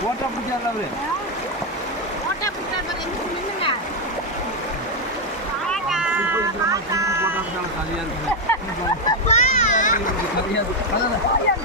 Water putih apa ni? Water putih apa ni? Minumnya. Kalian, kalian, kalian, kalian,